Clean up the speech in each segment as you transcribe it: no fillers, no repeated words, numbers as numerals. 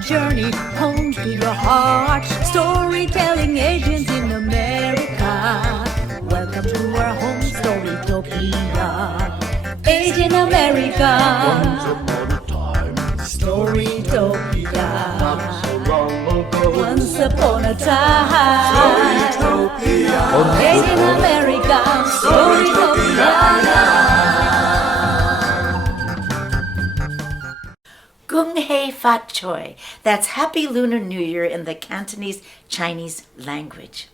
journey home to your heart. Storytelling agents in America. Welcome to our home Storytopia. Asian American. Once upon a time, Storytopia. not so long ago. Once upon a time. Storytopia. Asian American Storytopia. Gong Hei Fat Choy. That's Happy Lunar New Year in the Cantonese Chinese language.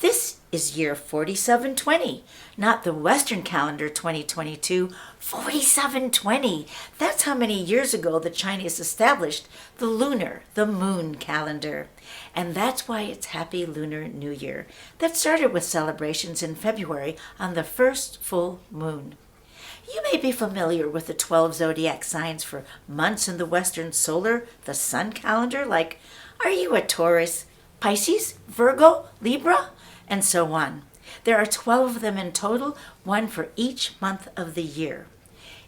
This is year 4720, not the Western calendar 2022, 4720. That's how many years ago the Chinese established the lunar, the moon calendar. And that's why it's Happy Lunar New Year. That started with celebrations in February on the first full moon. You may be familiar with the 12 zodiac signs for months in the Western solar, the sun calendar, like, are you a Taurus, Pisces, Virgo, Libra, and so on. There are 12 of them in total, one for each month of the year.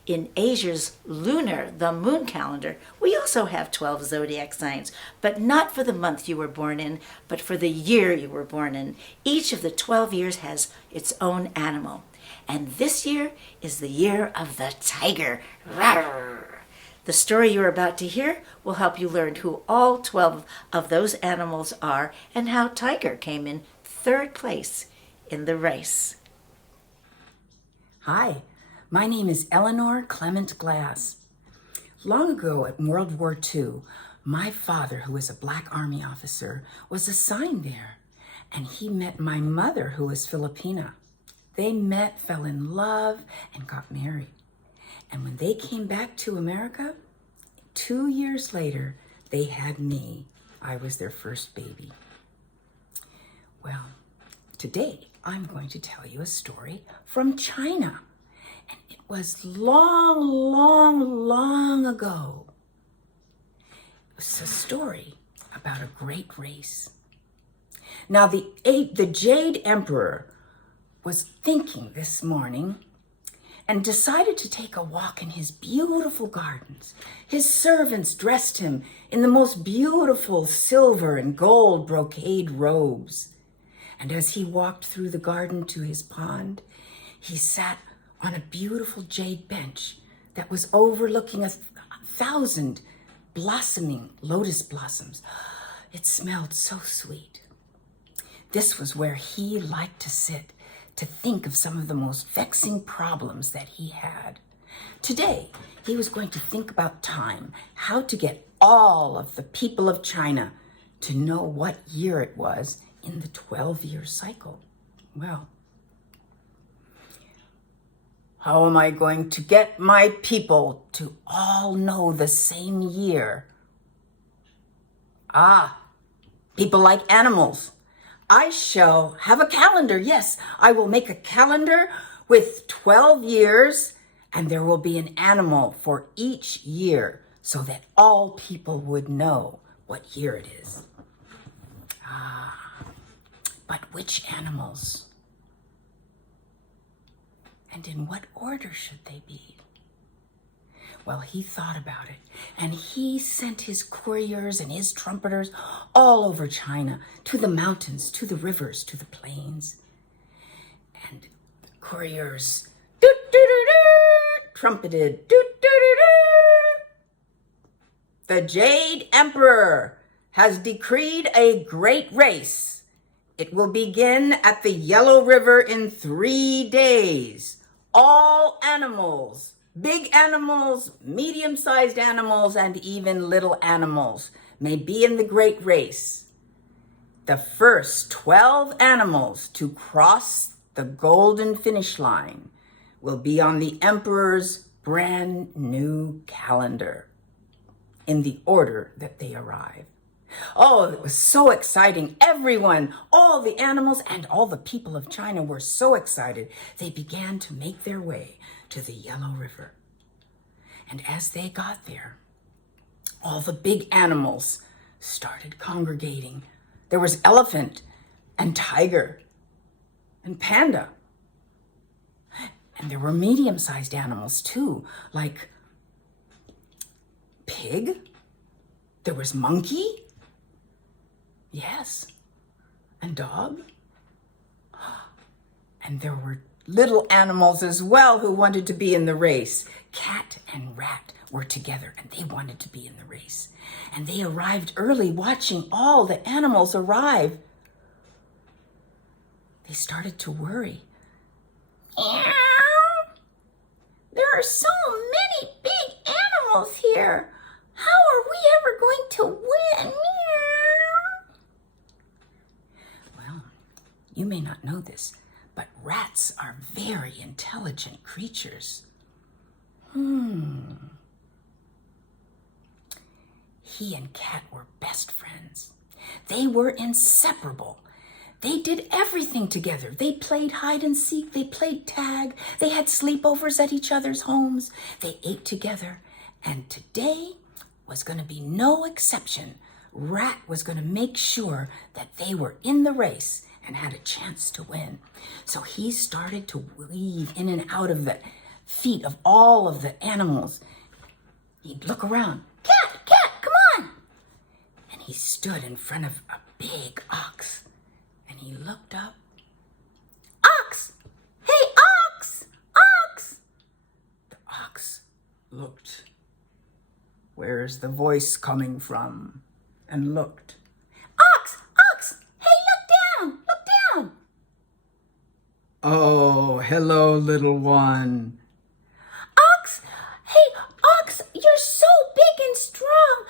In Asia's lunar, the moon calendar, we also have 12 zodiac signs, but not for the month you were born in, but for the year you were born in. Each of the 12 years has its own animal. And this year is the year of the tiger. Rawr. The story you're about to hear will help you learn who all 12 of those animals are and how tiger came in third place in the race. Hi, my name is Eleanor Clement Glass. Long ago at World War II, my father, who was a Black Army officer, was assigned there, and he met my mother, who was Filipina. They met, fell in love, and got married. And when they came back to America, 2 years later, they had me. I was their first baby. Well, today I'm going to tell you a story from China. And it was long, long, long ago. It was a story about a great race. Now, the Jade Emperor was thinking this morning and decided to take a walk in his beautiful gardens. His servants dressed him in the most beautiful silver and gold brocade robes. And as he walked through the garden to his pond, he sat on a beautiful jade bench that was overlooking 1,000 blossoming lotus blossoms. It smelled so sweet. This was where he liked to sit, to think of some of the most vexing problems that he had. Today, he was going to think about time, how to get all of the people of China to know what year it was in the 12-year cycle. Well, how am I going to get my people to all know the same year? People like animals. I shall have a calendar. Yes, I will make a calendar with 12 years, and there will be an animal for each year so that all people would know what year it is. But which animals? And in what order should they be? Well, he thought about it, and he sent his couriers and his trumpeters all over China, to the mountains, to the rivers, to the plains. And the couriers trumpeted. The Jade Emperor has decreed a great race. It will begin at the Yellow River in 3 days. All animals, big animals, medium-sized animals, and even little animals may be in the great race. The first 12 animals to cross the golden finish line will be on the Emperor's brand new calendar in the order that they arrive. Oh, it was so exciting. Everyone, all the animals and all the people of China were so excited. They began to make their way to the Yellow River. And as they got there, all the big animals started congregating. There was elephant and tiger and panda. And there were medium-sized animals too, like pig. There was monkey. Yes. And dog. And there were little animals as well who wanted to be in the race. Cat and rat were together and they wanted to be in the race. And they arrived early, watching all the animals arrive. They started to worry. Meow. There are so many big animals here. How are we ever going to win? Meow. Well, you may not know this, but rats are very intelligent creatures. He and Cat were best friends. They were inseparable. They did everything together. They played hide and seek. They played tag. They had sleepovers at each other's homes. They ate together. And today was going to be no exception. Rat was going to make sure that they were in the race and had a chance to win. So he started to weave in and out of the feet of all of the animals. He'd look around. Cat, come on. And he stood in front of a big ox. And he looked up. Ox! Hey, ox! Ox! The ox looked. Where's the voice coming from? And looked. Ox! Ox! Hey, look down! Look down! Oh, hello, little one. Ox! Hey, ox! You're so big and strong.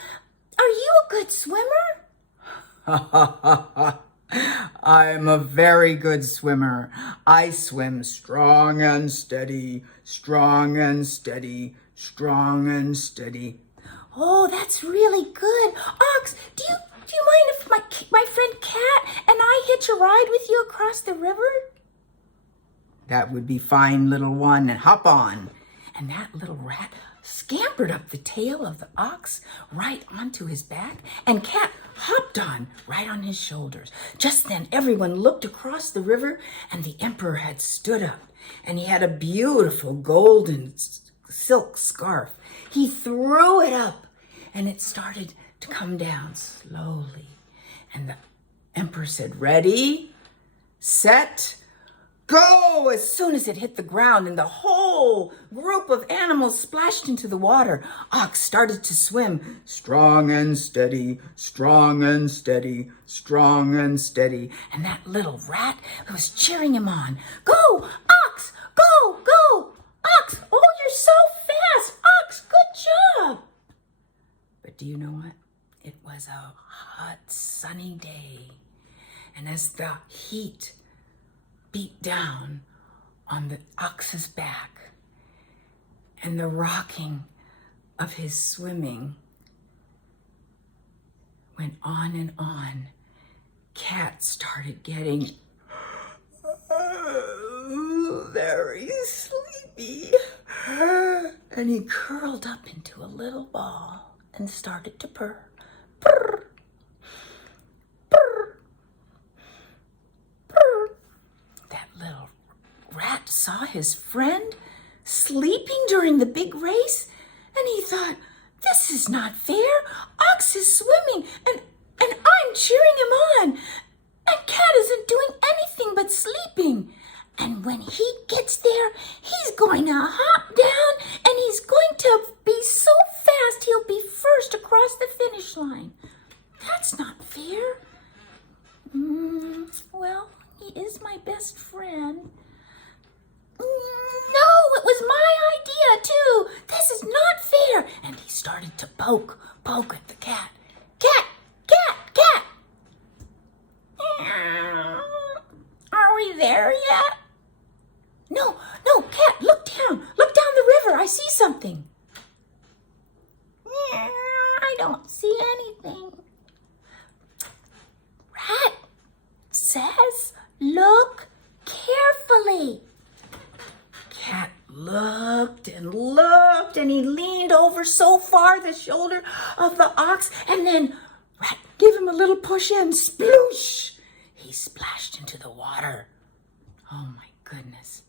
Are you a good swimmer? Ha ha ha ha. I'm a very good swimmer. I swim strong and steady, strong and steady, strong and steady. Oh, that's really good. Ox, do you mind if my friend Cat and I hitch a ride with you across the river? That would be fine, little one, and hop on. And that little rat scampered up the tail of the ox right onto his back, and Cat hopped on right on his shoulders. Just then, everyone looked across the river, and the emperor had stood up, and he had a beautiful golden silk scarf. He threw it up, and it started to come down slowly. And the emperor said, "Ready, set, go!" As soon as it hit the ground and the whole group of animals splashed into the water, Ox started to swim strong and steady, strong and steady, strong and steady. And that little rat was cheering him on. Go, Ox, go, go, Ox. Oh, you're so fast, Ox, good job. But do you know what? It was a hot, sunny day. And as the heat beat down on the ox's back and the rocking of his swimming went on and on, Cat started getting very sleepy, and he curled up into a little ball and started to purr. Purr. Purr. Purr. That little rat saw his friend sleeping during the big race, and he thought, this is not fair. Ox is swimming, and I'm cheering him on, and Cat isn't doing anything but sleeping. And when he gets there, he's going to hop down, and he's going to be so fast he'll be first across the finish line. That's not fair. Well, he is my best friend. No, it was my idea too. This is not fair. And he started to poke at the cat. Cat, cat, cat. Are we there yet? No, Cat, look down the river. I see something. I don't see anything. Rat says, look carefully. Cat looked, and he leaned over so far the shoulder of the ox, and then Rat gave him a little push and sploosh! He splashed into the water. Oh my goodness.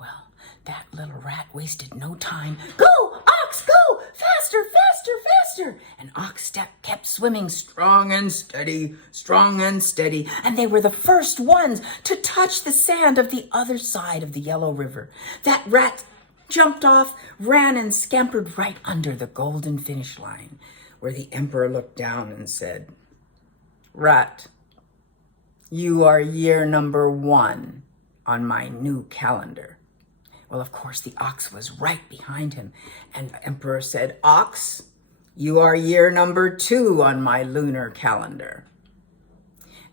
Well, that little rat wasted no time. Go, Ox, Ox, go! Faster, faster, faster! And Ox Step kept swimming strong and steady, and they were the first ones to touch the sand of the other side of the Yellow River. That rat jumped off, ran and scampered right under the golden finish line, where the emperor looked down and said, "Rat, you are year number 1 on my new calendar." Well, of course, the ox was right behind him, and the emperor said, "Ox, you are year number 2 on my lunar calendar."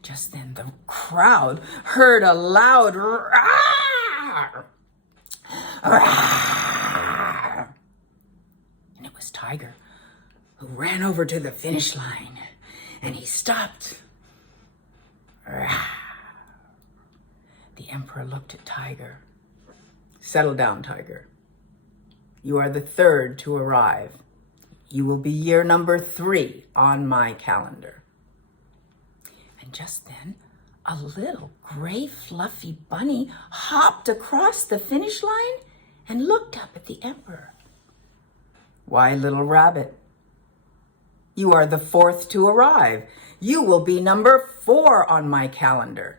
Just then the crowd heard a loud roar. And it was Tiger, who ran over to the finish line, and he stopped. The emperor looked at Tiger. "Settle down, Tiger. You are the 3rd to arrive. You will be year number 3 on my calendar." And just then, a little gray fluffy bunny hopped across the finish line and looked up at the emperor. "Why, little rabbit, you are the 4th to arrive. You will be number 4 on my calendar.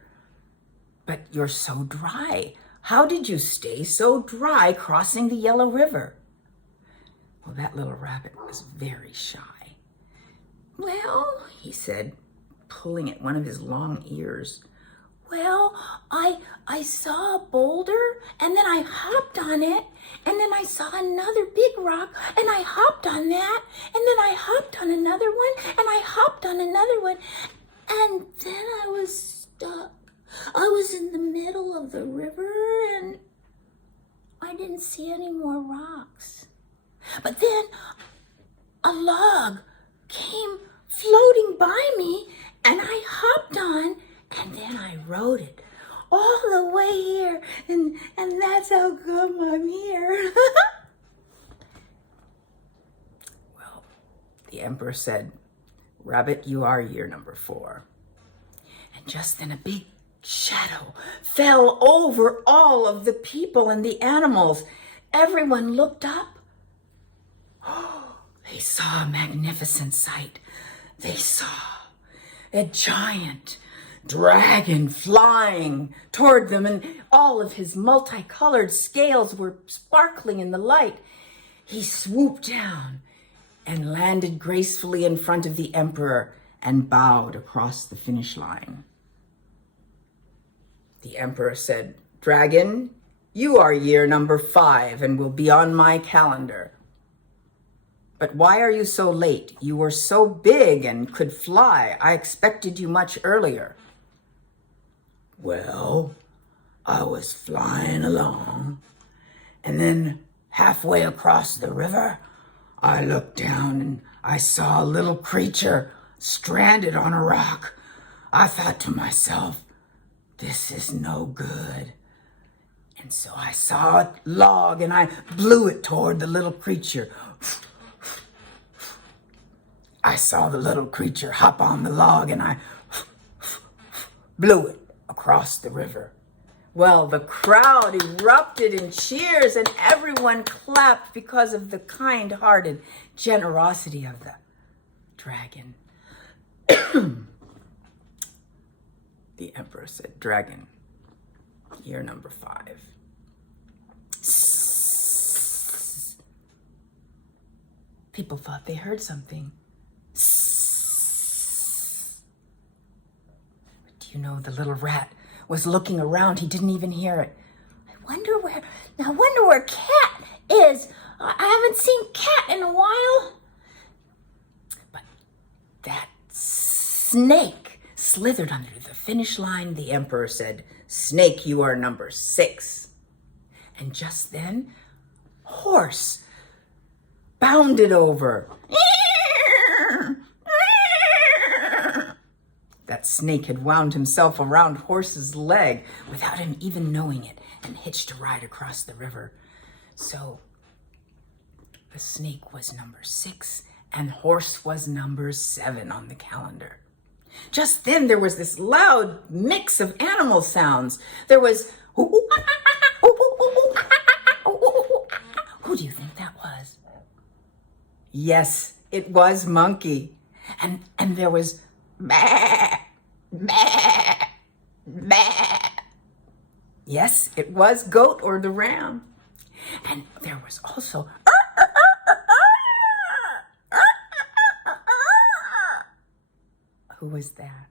But you're so dry. How did you stay so dry crossing the Yellow River?" Well, that little rabbit was very shy. "Well," he said, pulling at one of his long ears, "well, I saw a boulder, and then I hopped on it, and then I saw another big rock, and I hopped on that, and then I hopped on another one, and I hopped on another one, and then I was stuck. I was in the middle of the river, and I didn't see any more rocks. But then a log came floating by me, and I hopped on, and then I rode it all the way here, and that's how come I'm here." Well, the emperor said, "Rabbit, you are year number 4. And just then a big shadow fell over all of the people and the animals. Everyone looked up. They saw a magnificent sight. They saw a giant dragon flying toward them, and all of his multicolored scales were sparkling in the light. He swooped down and landed gracefully in front of the emperor and bowed across the finish line. The emperor said, "Dragon, you are year number 5 and will be on my calendar. But why are you so late? You were so big and could fly. I expected you much earlier." "Well, I was flying along, and then halfway across the river, I looked down and I saw a little creature stranded on a rock. I thought to myself, this is no good. And so I saw a log and I blew it toward the little creature. I saw the little creature hop on the log and I blew it across the river." Well, the crowd erupted in cheers and everyone clapped because of the kind-hearted generosity of the dragon. The emperor said, "Dragon, year number 5. People thought they heard something. Do you know, the little rat was looking around. He didn't even hear it. I wonder where Cat is. I haven't seen Cat in a while." But that snake slithered under the finish line. The emperor said, "Snake, you are number 6. And just then, Horse bounded over. That snake had wound himself around Horse's leg without him even knowing it and hitched a ride across the river. So the snake was number 6 and Horse was number 7 on the calendar. Just then there was this loud mix of animal sounds. There was who do you think that was? Yes, it was monkey. And there was meh, meh, meh. Yes, it was goat or the ram. And there was also who was that?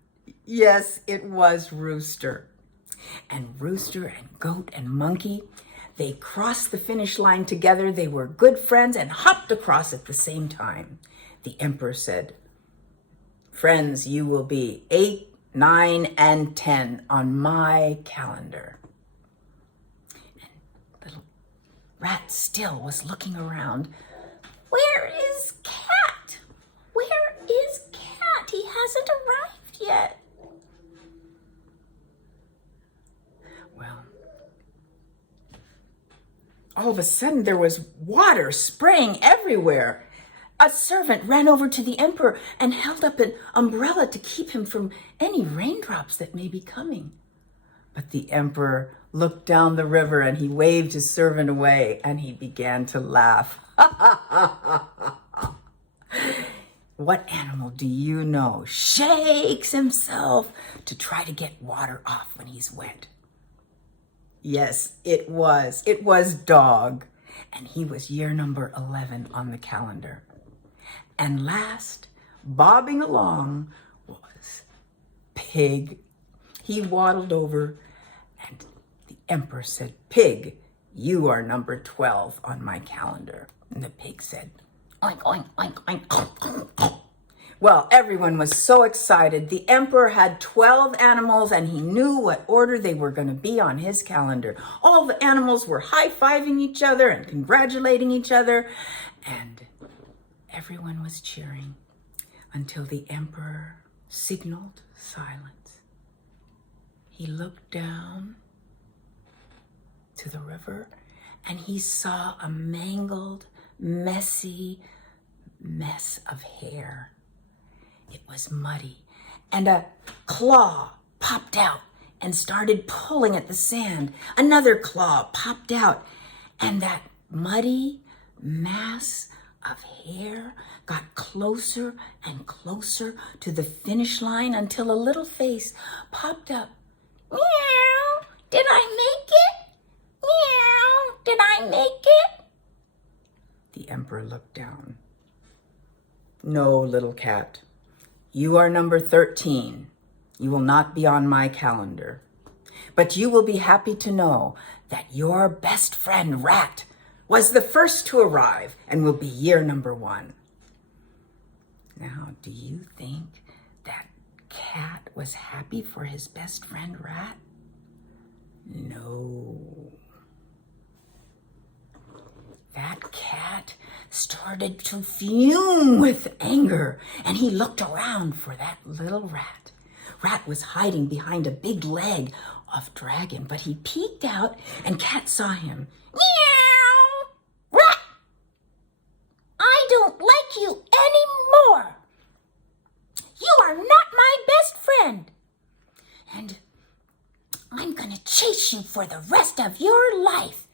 Yes, it was Rooster. And Rooster and Goat and Monkey, they crossed the finish line together. They were good friends and hopped across at the same time. The emperor said, "Friends, you will be 8, 9, and 10 on my calendar." And little Rat still was looking around. Where is Cat? Where is Cat? He hasn't arrived yet. Well, all of a sudden there was water spraying everywhere. A servant ran over to the emperor and held up an umbrella to keep him from any raindrops that may be coming. But the emperor looked down the river and he waved his servant away and he began to laugh. What animal do you know shakes himself to try to get water off when he's wet? Yes, it was. It was Dog. And he was year number 11 on the calendar. And last, bobbing along, was Pig. He waddled over and the emperor said, "Pig, you are number 12 on my calendar." And the pig said, "Oink, oink, oink, oink." Well, everyone was so excited. The emperor had 12 animals and he knew what order they were going to be on his calendar. All the animals were high-fiving each other and congratulating each other. And everyone was cheering until the emperor signaled silence. He looked down to the river and he saw a mangled, messy mess of hair. It was muddy, and a claw popped out and started pulling at the sand. Another claw popped out, and that muddy mass of hair got closer and closer to the finish line until a little face popped up. "Meow, did I make it? Meow, did I make it?" The emperor looked down. "No, little cat. You are number 13. You will not be on my calendar. But you will be happy to know that your best friend, Rat, was the first to arrive and will be year number 1. Now, do you think that Cat was happy for his best friend, Rat? No. That cat started to fume with anger, and he looked around for that little rat. Rat was hiding behind a big leg of dragon, but he peeked out, and Cat saw him. "Meow! Rat! I don't like you anymore. You are not my best friend, and I'm gonna chase you for the rest of your life.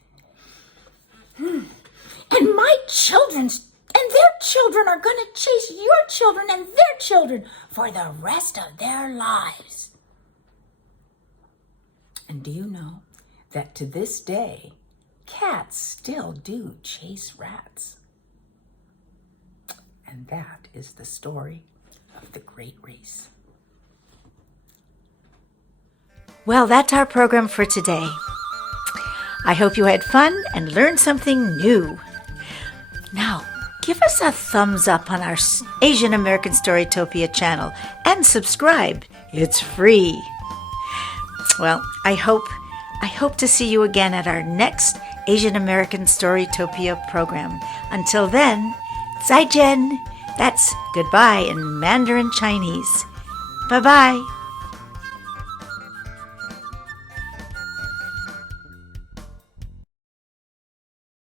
And my children and their children are going to chase your children and their children for the rest of their lives." And do you know that to this day, cats still do chase rats? And that is the story of the Great Race. Well, that's our program for today. I hope you had fun and learned something new. Now, give us a thumbs up on our Asian American Storytopia channel and subscribe. It's free. Well, I hope to see you again at our next Asian American Storytopia program. Until then, 再见. That's goodbye in Mandarin Chinese. Bye-bye.